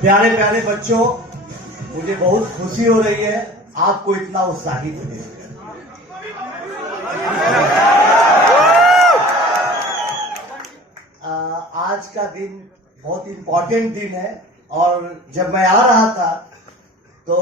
प्यारे प्यारे बच्चों, मुझे बहुत खुशी हो रही है आपको इतना उत्साहित देखकर। आज का दिन बहुत इम्पोर्टेंट दिन है और जब मैं आ रहा था तो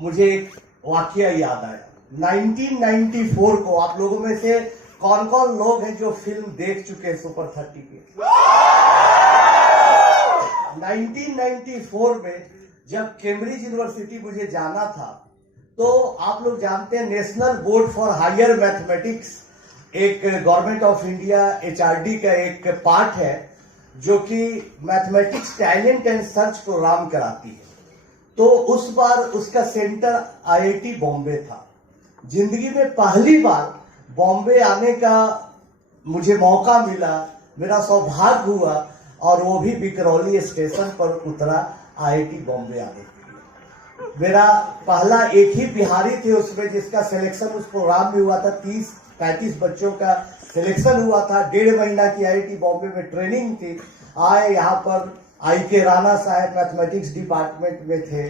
मुझे एक वाकया याद आया। 1994 को आप लोगों में से कौन कौन लोग हैं जो फिल्म देख चुके हैं सुपर 30 के? 1994 में जब कैम्ब्रिज यूनिवर्सिटी मुझे जाना था तो आप लोग जानते हैं national board for higher mathematics एक गवर्नमेंट ऑफ इंडिया HRD का एक पार्ट है जो कि mathematics talent and search programme कराती है। तो उस बार उसका सेंटर IIT बॉम्बे था। जिंदगी में पहली बार बॉम्बे आने का मुझे मौका मिला, मेरा सौभाग्य हुआ और वो भी बिकरौली स्टेशन पर उतरा IIT बॉम्बे आने के लिए। मेरा पहला एक ही बिहारी थे उसमें जिसका सिलेक्शन उस प्रोग्राम में हुआ था। 30-35 बच्चों का सिलेक्शन हुआ था। 1.5 महीना की IIT बॉम्बे में ट्रेनिंग थी। आए यहाँ पर IK राणा साहब मैथमेटिक्स डिपार्टमेंट में थे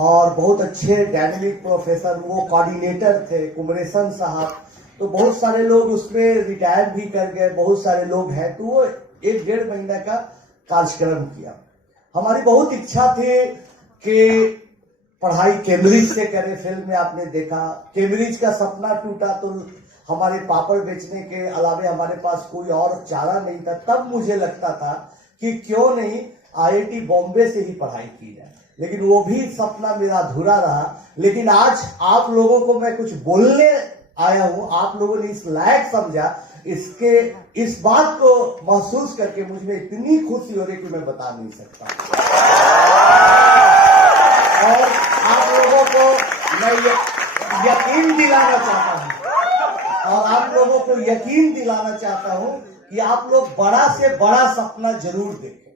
और बहुत अच्छे डायनेमिक प्रोफेसर, वो कोऑर्डिनेटर थे कुमरेशन साहब। तो बहुत सारे लोग उसमें रिटायर भी कर गए, बहुत सारे लोग हैं। तो वो 1-1.5 महीना का कार्यक्रम किया। हमारी बहुत इच्छा थी कि पढ़ाई कैम्ब्रिज से करें। फिल्म में आपने देखा कैम्ब्रिज का सपना टूटा तो हमारे पापड़ बेचने के अलावे हमारे पास कोई और चारा नहीं था। तब मुझे लगता था कि क्यों नहीं IIT बॉम्बे से ही पढ़ाई की जाए, लेकिन वो भी सपना मेरा अधूरा रहा। लेकिन आज आप लोगों को मैं कुछ बोलने आया हूं, आप लोगों ने इस लायक समझा, इस बात को महसूस करके मुझ में इतनी खुशी हो रही कि मैं बता नहीं सकता। और आप लोगों को मैं यकीन दिलाना चाहता हूं कि आप लोग बड़ा से बड़ा सपना जरूर देखें।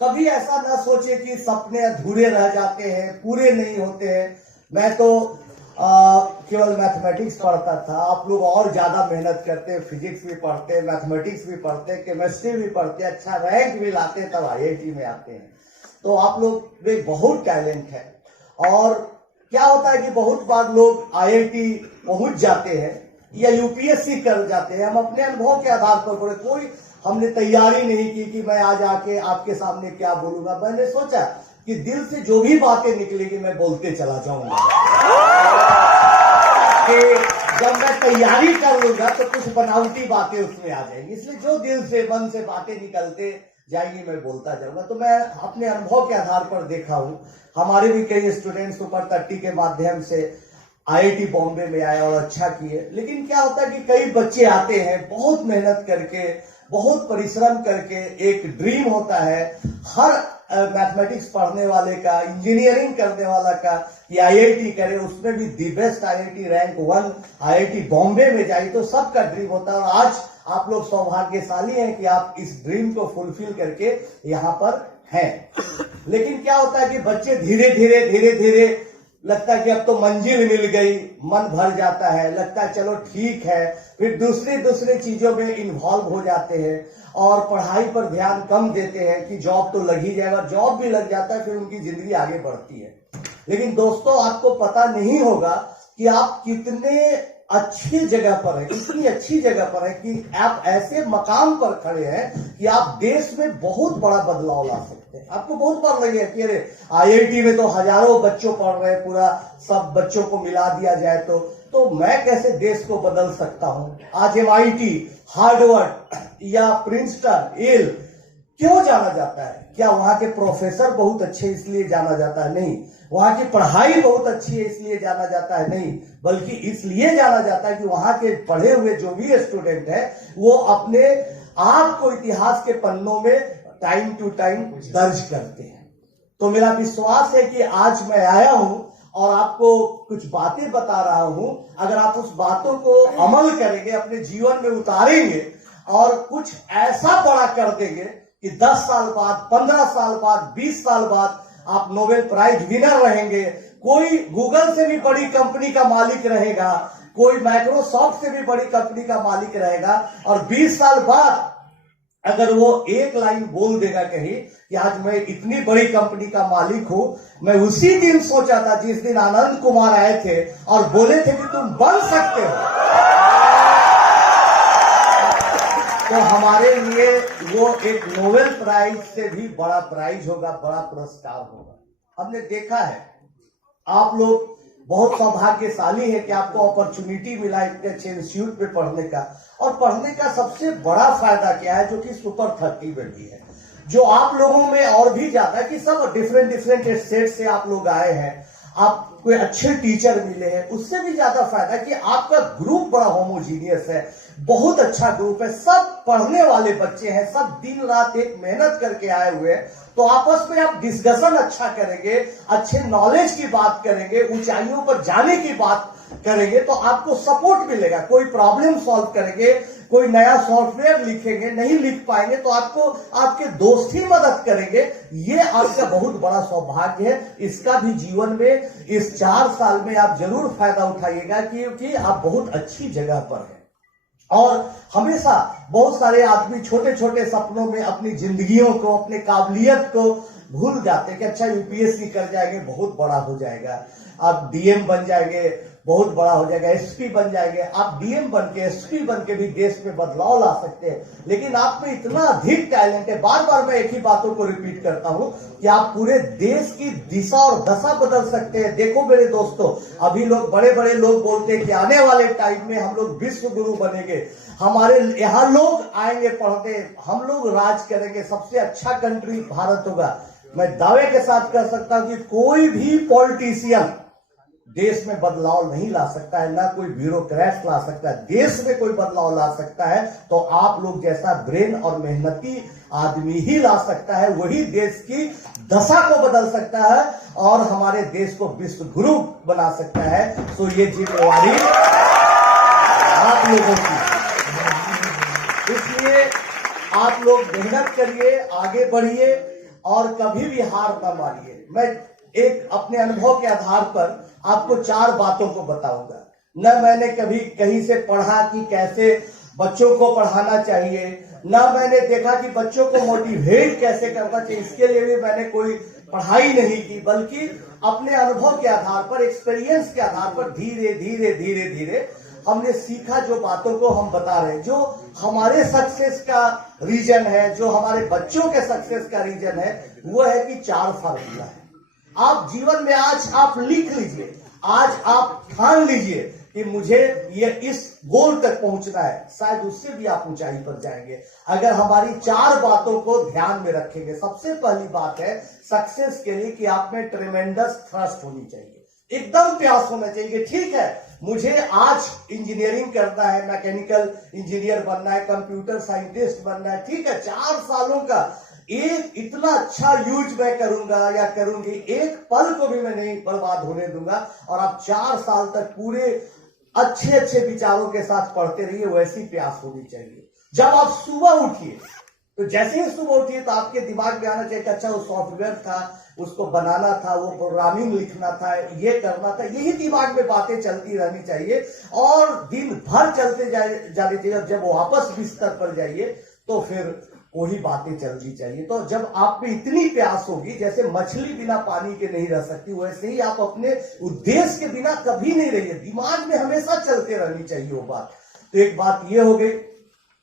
कभी ऐसा ना सोचे कि सपने अधूरे रह जाते हैं, पूरे नहीं होते हैं। मैं तो केवल मैथमेटिक्स पढ़ता था, आप लोग और ज्यादा मेहनत करते, फिजिक्स भी पढ़ते, मैथमेटिक्स भी पढ़ते, केमिस्ट्री भी पढ़ते, अच्छा रैंक भी लाते, तब IIT में आते हैं। तो आप लोग में बहुत टैलेंट है। और क्या होता है कि बहुत बार लोग IIT पहुंच जाते हैं या UPSC कर जाते हैं। हम अपने अनुभव के आधार पर बोले, कोई हमने तैयारी नहीं की कि मैं आज आके आपके सामने क्या बोलूंगा। मैंने सोचा कि दिल से जो भी बातें निकलेगी मैं बोलते चला जाऊंगा। कि जब मैं तैयारी कर लूंगा तो कुछ बनावटी बातें उसमें आ जाएंगी, इसलिए जो दिल से मन से बातें निकलते जाएंगी मैं बोलता जाऊंगा। तो मैं अपने अनुभव के आधार पर देखा हूं, हमारे भी कई स्टूडेंट्स सुपर 30 के माध्यम से IIT बॉम्बे में आए और अच्छा किए। लेकिन क्या होता है कि कई बच्चे आते हैं बहुत मेहनत करके, बहुत परिश्रम करके। एक ड्रीम होता है हर मैथमेटिक्स पढ़ने वाले का, इंजीनियरिंग करने वाला का, कि IIT करे, उसमें भी the best IIT rank 1 IIT Bombay में जाए, तो सबका ड्रीम होता है। और आज आप लोग सौभाग्यशाली हैं कि आप इस ड्रीम को फुलफिल करके यहाँ पर हैं। लेकिन क्या होता है कि बच्चे धीरे धीरे लगता है कि अब तो मंजिल मिल गई, मन भर जाता है, लगता है चलो ठीक है, फिर दूसरी चीजों में इन्वॉल्व हो जाते हैं और पढ़ाई पर ध्यान कम देते हैं कि जॉब तो लग ही जाएगा। जॉब भी लग जाता है, फिर उनकी जिंदगी आगे बढ़ती है। लेकिन दोस्तों, आपको पता नहीं होगा कि आप कितने अच्छी जगह पर है, इतनी अच्छी जगह पर है कि आप ऐसे मकाम पर खड़े हैं कि आप देश में बहुत बड़ा बदलाव ला सकते हैं। आपको बहुत बार लगे कि अरे IIT में तो हजारों बच्चों पढ़ रहे हैं, पूरा सब बच्चों को मिला दिया जाए तो मैं कैसे देश को बदल सकता हूं। आज MIT, हार्वर्ड या प्रिंसटन, येल क्यों जाना जाता है? क्या वहां के प्रोफेसर बहुत अच्छे इसलिए जाना जाता है? नहीं। वहां की पढ़ाई बहुत अच्छी है इसलिए जाना जाता है? नहीं। बल्कि इसलिए जाना जाता है कि वहां के पढ़े हुए जो भी स्टूडेंट है वो अपने आप को इतिहास के पन्नों में टाइम टू टाइम दर्ज करते हैं। तो मेरा विश्वास है कि आज मैं आया हूं और आपको कुछ बातें बता रहा हूं। अगर आप उस बातों को अमल करेंगे, अपने जीवन में उतारेंगे और कुछ ऐसा बड़ा कर देंगे कि 10 साल बाद, 15 साल बाद, 20 साल बाद आप नोबेल प्राइज विनर रहेंगे। कोई गूगल से भी बड़ी कंपनी का मालिक रहेगा, कोई माइक्रोसॉफ्ट से भी बड़ी कंपनी का मालिक रहेगा और 20 साल बाद अगर वो एक लाइन बोल देगा कहीं कि आज मैं इतनी बड़ी कंपनी का मालिक हूं, मैं उसी दिन सोचा था जिस दिन आनंद कुमार आए थे और बोले थे कि तुम बन सकते हो, तो हमारे लिए वो एक नोबेल प्राइज से भी बड़ा प्राइज होगा, बड़ा पुरस्कार होगा। हमने देखा है आप लोग बहुत सौभाग्यशाली है कि आपको अपॉर्चुनिटी मिला इतने अच्छे इंस्टीट्यूट पे पढ़ने का। और पढ़ने का सबसे बड़ा फायदा क्या है, जो कि सुपर 30 में भी है, जो आप लोगों में और भी ज्यादा है कि सब डिफरेंट स्टेट से आप लोग आए हैं, आप कोई अच्छे टीचर मिले हैं, उससे भी ज्यादा फायदा कि आपका ग्रुप बड़ा होमोजीनियस है, बहुत अच्छा ग्रुप है, सब पढ़ने वाले बच्चे हैं, सब दिन रात एक मेहनत करके आए हुए हैं। तो आपस में आप डिस्कशन अच्छा करेंगे, अच्छे नॉलेज की बात करेंगे, ऊंचाइयों पर जाने की बात करेंगे, तो आपको सपोर्ट मिलेगा। कोई प्रॉब्लम सॉल्व करेंगे, कोई नया सॉफ्टवेयर लिखेंगे, नहीं लिख पाएंगे तो आपको आपके दोस्त ही मदद करेंगे। ये आपका बहुत बड़ा सौभाग्य है। इसका भी जीवन में इस 4 साल में आप जरूर फायदा उठाइएगा, क्योंकि आप बहुत अच्छी जगह पर हैं। और हमेशा बहुत सारे आदमी छोटे छोटे सपनों में अपनी जिंदगियों को, अपने काबिलियत को भूल जाते हैं कि अच्छा यूपीएससी कर जाएंगे, बहुत बड़ा हो जाएगा, आप डीएम बन जाएंगे, बहुत बड़ा हो जाएगा, एसपी बन जाएंगे। आप डीएम बन के, एसपी बन के भी देश में बदलाव ला सकते हैं, लेकिन आप में इतना अधिक टैलेंट है। बार बार मैं एक ही बातों को रिपीट करता हूं कि आप पूरे देश की दिशा और दशा बदल सकते हैं। देखो मेरे दोस्तों, अभी लोग बड़े बड़े लोग बोलते हैं कि आने वाले टाइम में हम लोग विश्व गुरु बनेंगे, हमारे यहाँ लोग आएंगे पढ़ते, हम लोग राज करेंगे, सबसे अच्छा कंट्री भारत होगा। मैं दावे के साथ कह सकता हूं कि कोई भी पॉलिटिशियन देश में बदलाव नहीं ला सकता है, ना कोई ब्यूरोक्रेट ला सकता है। देश में कोई बदलाव ला सकता है तो आप लोग जैसा ब्रेन और मेहनती आदमी ही ला सकता है, वही देश की दशा को बदल सकता है और हमारे देश को विश्व गुरु बना सकता है। तो ये जिम्मेवारी आप लोगों की, इसलिए आप लोग मेहनत करिए, आगे बढ़िए और कभी भी हार न मानिए। मैं एक अपने अनुभव के आधार पर आपको 4 बातों को बताऊंगा। न मैंने कभी कहीं से पढ़ा कि कैसे बच्चों को पढ़ाना चाहिए, न मैंने देखा कि बच्चों को मोटिवेट कैसे करना चाहिए, इसके लिए भी मैंने कोई पढ़ाई नहीं की, बल्कि अपने अनुभव के आधार पर, एक्सपीरियंस के आधार पर धीरे धीरे धीरे धीरे हमने सीखा। जो बातों को हम बता रहे हैं, जो हमारे सक्सेस का रीजन है, जो हमारे बच्चों के सक्सेस का रीजन है, वो है कि 4 फार्मूला है। आप जीवन में आज आप लिख लीजिए, आज आप ठान लीजिए कि मुझे ये इस गोल तक पहुंचना है, शायद उससे भी आप ऊंचाई पर जाएंगे अगर हमारी 4 बातों को ध्यान में रखेंगे। सबसे पहली बात है सक्सेस के लिए कि आप में ट्रेमेंडस थ्रस्ट होनी चाहिए, एकदम प्यास होना चाहिए। ठीक है, मुझे आज इंजीनियरिंग करना है, मैकेनिकल इंजीनियर बनना है, कंप्यूटर साइंटिस्ट बनना है, ठीक है, 4 सालों का एक इतना अच्छा यूज मैं करूंगा या करूंगी, एक पल को भी मैं नहीं बर्बाद होने दूंगा। और आप 4 साल तक पूरे अच्छे अच्छे विचारों के साथ पढ़ते रहिए, वैसी प्यास होनी चाहिए। जब आप सुबह उठिए तो जैसे ही सुबह उठिए तो आपके दिमाग में आना चाहिए कि अच्छा वो सॉफ्टवेयर था, उसको बनाना था, वो प्रोग्रामिंग लिखना था, ये करना था, यही दिमाग में बातें चलती रहनी चाहिए और दिन भर चलते जाने चाहिए। जब वापस बिस्तर पर जाइए तो फिर वही बातें चलनी चाहिए। तो जब आप में इतनी प्यास होगी, जैसे मछली बिना पानी के नहीं रह सकती, वैसे ही आप अपने उद्देश्य के बिना कभी नहीं रहिए, दिमाग में हमेशा चलते रहनी चाहिए वो बात। तो एक बात ये हो गई।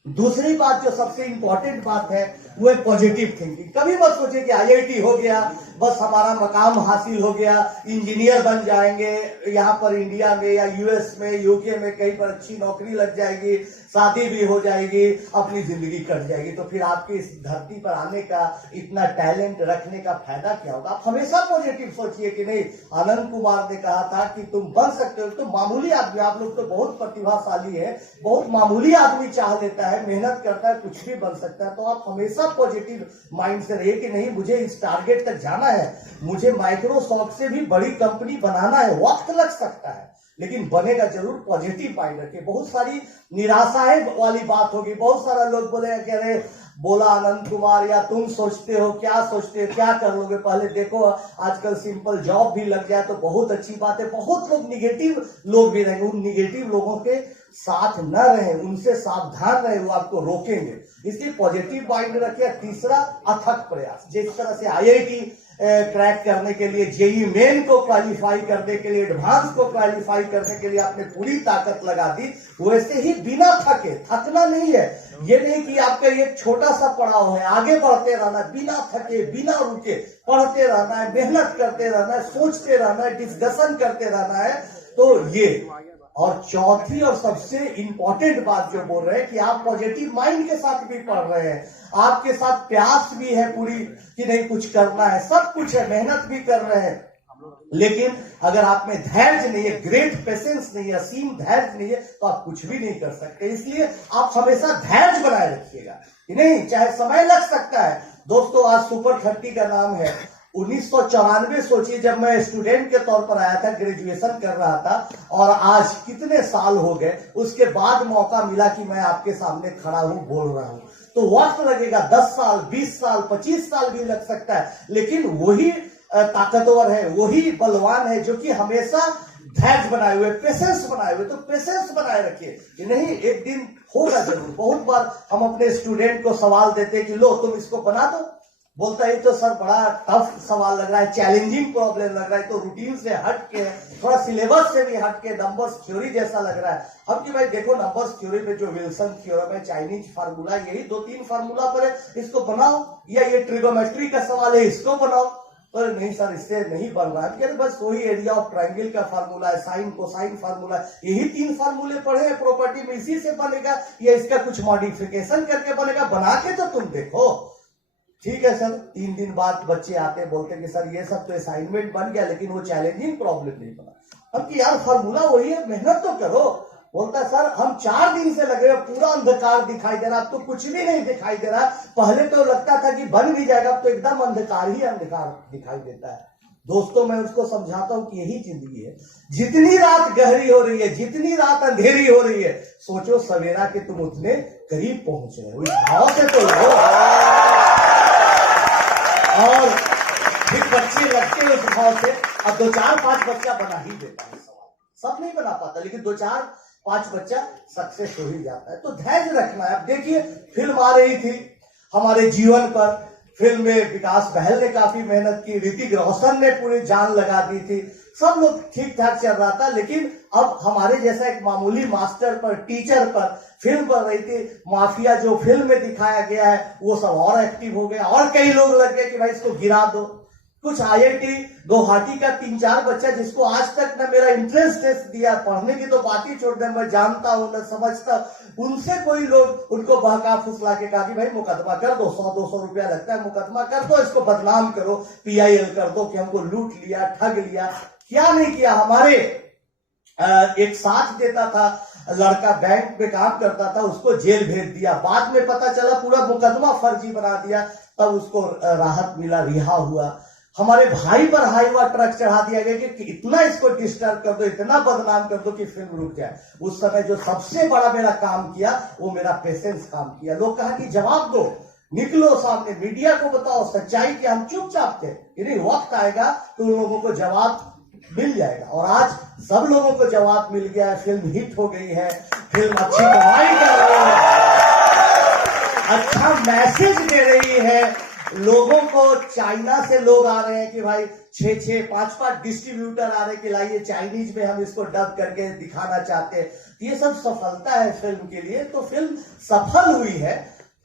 दूसरी बात जो सबसे इंपॉर्टेंट बात है वो है पॉजिटिव थिंकिंग। कभी मत सोचे कि आईआईटी हो गया, बस हमारा मकाम हासिल हो गया, इंजीनियर बन जाएंगे, यहाँ पर इंडिया में या यूएस में, यूके में कहीं पर अच्छी नौकरी लग जाएगी, शादी भी हो जाएगी, अपनी जिंदगी कट जाएगी, तो फिर आपके इस धरती पर आने का, इतना टैलेंट रखने का फायदा क्या होगा। आप हमेशा पॉजिटिव सोचिए कि नहीं, आनंद कुमार ने कहा था कि तुम बन सकते हो। तो मामूली आदमी, आप लोग तो बहुत प्रतिभाशाली है, बहुत मामूली आदमी चाह लेता है, मेहनत करता है, कुछ भी बन सकता है। तो आप हमेशा पॉजिटिव माइंड से रहिए कि नहीं, मुझे इस टारगेट तक जाना है, मुझे माइक्रोसॉफ्ट से भी बड़ी कंपनी बनाना है। वक्त लग सकता है लेकिन बनेगा जरूर। पॉजिटिव माइंड रखिए। बहुत सारी निराशाएं वाली बात होगी, बहुत सारा लोग बोलेगा कि अरे बोला आनंद कुमार, या तुम सोचते हो, क्या सोचते हो, क्या कर लोगे, पहले देखो आजकल सिंपल जॉब भी लग जाए तो बहुत अच्छी बात है। बहुत लोग निगेटिव लोग भी रहेंगे, उन निगेटिव लोगों के साथ न रहे, उनसे सावधान रहे, वो आपको रोकेंगे। इसलिए पॉजिटिव माइंड रखिए। तीसरा, अथक प्रयास। जिस तरह से आईआईटी क्रैक करने के लिए, जेई मेन को क्वालिफाई करने के लिए, एडवांस को क्वालिफाई करने के लिए आपने पूरी ताकत लगा दी, वैसे ही बिना थके, थकना नहीं है, ये नहीं कि आपका ये छोटा सा पड़ाव है, आगे बढ़ते रहना है, बिना थके, बिना रुके पढ़ते रहना है, मेहनत करते रहना है, सोचते रहना है, डिस्कशन करते रहना है। तो ये, और चौथी और सबसे इंपॉर्टेंट बात जो बोल रहे हैं कि आप पॉजिटिव माइंड के साथ भी पढ़ रहे हैं, आपके साथ प्यास भी है पूरी कि नहीं कुछ करना है, सब कुछ है, मेहनत भी कर रहे हैं, लेकिन अगर आप में धैर्य नहीं है, ग्रेट पेशेंस नहीं है, असीम धैर्य नहीं है, तो आप कुछ भी नहीं कर सकते। इसलिए आप हमेशा धैर्य बनाए रखिएगा कि नहीं, चाहे समय लग सकता है। दोस्तों, आज सुपर 30 का नाम है। 1994 सोचिए, जब मैं स्टूडेंट के तौर पर आया था, ग्रेजुएशन कर रहा था, और आज कितने साल हो गए, उसके बाद मौका मिला कि मैं आपके सामने खड़ा हूं, बोल रहा हूं। तो वक्त लगेगा, 10 साल, 20 साल, 25 साल भी लग सकता है, लेकिन वही ताकतवर है, वही बलवान है जो कि हमेशा धैर्य बनाए हुए, पेशेंस बनाए हुए। तो पेशेंस बनाए रखिए कि नहीं, एक दिन होगा जरूर। बहुत बार हम अपने स्टूडेंट को सवाल देते कि लो तुम इसको बना दो, बोलता है तो सर बड़ा टफ सवाल लग रहा है, चैलेंजिंग प्रॉब्लम लग रहा है, तो रूटीन से हट के, थोड़ा सिलेबस से भी हट के, नंबर्स थ्योरी जैसा लग रहा है। हम कि भाई देखो, नंबर्स थ्योरी में जो विल्सन थ्योरम है, चाइनीज फार्मूला, यही 2-3 फार्मूला पर है, इसको बनाओ, या ये ट्रिगोमेट्री का सवाल है, इसको बनाओ। पर नहीं सर, इससे नहीं बन रहा है। बस वही एरिया ऑफ ट्रायंगल का फार्मूला है, साइन कोसाइन फार्मूला, यही 3 फार्मूले पढ़े हैं प्रॉपर्टी में, इसी से बनेगा, या इसका कुछ मॉडिफिकेशन करके बनेगा, बना के तो तुम देखो। ठीक है सर, 3 दिन बाद बच्चे आते बोलते कि सर ये सब तो असाइनमेंट बन गया, लेकिन वो चैलेंजिंग प्रॉब्लम नहीं बना। अब कि यार फार्मूला वही है, मेहनत तो करो। बोलता सर हम 4 दिन से लगे हुए, पूरा अंधकार दिखाई दे रहा, अब तो कुछ भी नहीं दिखाई दे रहा। पहले तो लगता था कि बन भी जाएगा, अब तो एकदम अंधकार ही अंधकार दिखाई देता है। दोस्तों, मैं उसको समझाता हूं कि यही जिंदगी है। जितनी रात गहरी हो रही है, जितनी रात अंधेरी हो रही है, सोचो सवेरा के तुम उतने करीब पहुंच रहे हो, इस भाव से तो लो। और फिर बच्चे लगते हैं उस भाव से। अब 2-4-5 बच्चा बना ही देता है सवाल, सब नहीं बना पाता, लेकिन 2-4-5 बच्चा सक्सेस हो ही जाता है। तो धैर्य रखना है। अब देखिए, फिल्म आ रही थी हमारे जीवन पर, फिल्म में विकास बहल ने काफी मेहनत की, ऋतिक रोशन ने पूरी जान लगा दी थी, सब लोग ठीक ठाक चल रहा था। लेकिन अब हमारे जैसा एक मामूली मास्टर पर, टीचर पर फिल्म बन रही थी, माफिया जो फिल्म में दिखाया गया है वो सब और एक्टिव हो गया, और कई लोग लग गए कि भाई इसको गिरा दो। कुछ आईआईटी गुवाहाटी का 3-4 बच्चा, जिसको आज तक न मेरा इंट्रेंस टेस्ट दिया, पढ़ने की तो बात ही छोड़ दे, मैं जानता हूं न समझता, उनसे कोई लोग उनको बहका फुसला के कहा कि भाई मुकदमा कर दो, 100-200 रुपया लगता है, मुकदमा कर दो, इसको बदनाम करो, PIL कर दो कि हमको लूट लिया, ठग लिया। क्या नहीं किया। हमारे एक साथ देता था लड़का, बैंक में काम करता था, उसको जेल भेज दिया, बाद में पता चला पूरा मुकदमा फर्जी बना दिया, तब उसको राहत मिला, रिहा हुआ। हमारे भाई पर हाईवा ट्रक चढ़ा दिया गया कि इतना इसको डिस्टर्ब कर दो, इतना बदनाम कर दो कि फिल्म रुक जाए। उस समय जो सबसे बड़ा मेरा काम किया वो मेरा पेशेंस काम किया। लोग कहा कि जवाब दो, निकलो सामने, मीडिया को बताओ सच्चाई की। हम चुपचाप थे, नहीं वक्त आएगा तो उन लोगों को जवाब मिल जाएगा। और आज सब लोगों को जवाब मिल गया है, फिल्म हिट हो गई है, फिल्म अच्छी कमाई कर रही है, अच्छा मैसेज दे रही है लोगों को। चाइना से लोग आ रहे हैं कि भाई 6-6, 5-5 डिस्ट्रीब्यूटर आ रहे हैं कि लाइए चाइनीज में हम इसको डब करके दिखाना चाहते हैं। ये सब सफलता है फिल्म के लिए। तो फिल्म सफल हुई है।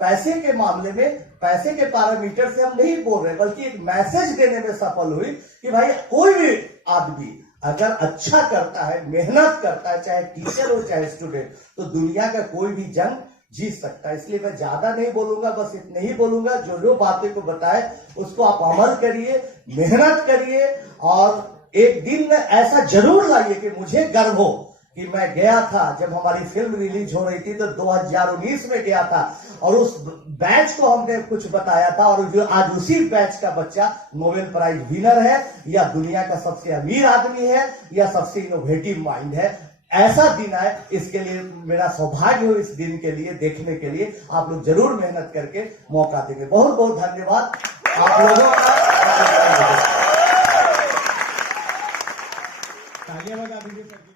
पैसे के मामले में, पैसे के पैरामीटर से हम नहीं बोल रहे, बल्कि एक मैसेज देने में सफल हुई कि भाई कोई भी आदमी अगर अच्छा करता है, मेहनत करता है, चाहे टीचर हो चाहे स्टूडेंट, तो दुनिया का कोई भी जंग जीत सकता है। इसलिए मैं ज्यादा नहीं बोलूंगा, बस इतने ही बोलूंगा। जो जो बातें को बताए उसको आप अमल करिए, मेहनत करिए, और एक दिन ऐसा जरूर लाइए कि मुझे गर्व हो कि मैं गया था, जब हमारी फिल्म रिलीज हो रही थी तो 2019 में गया था, और उस बैच को हमने कुछ बताया था, और जो आज उसी बैच का बच्चा नोबेल प्राइज विनर है, या दुनिया का सबसे अमीर आदमी है, या सबसे इनोवेटिव माइंड है। ऐसा दिन आए, इसके लिए मेरा सौभाग्य हो इस दिन के लिए देखने के लिए। आप लोग जरूर मेहनत करके मौका देंगे। बहुत बहुत धन्यवाद आप लोगों का। तालियां बजा दीजिए सर।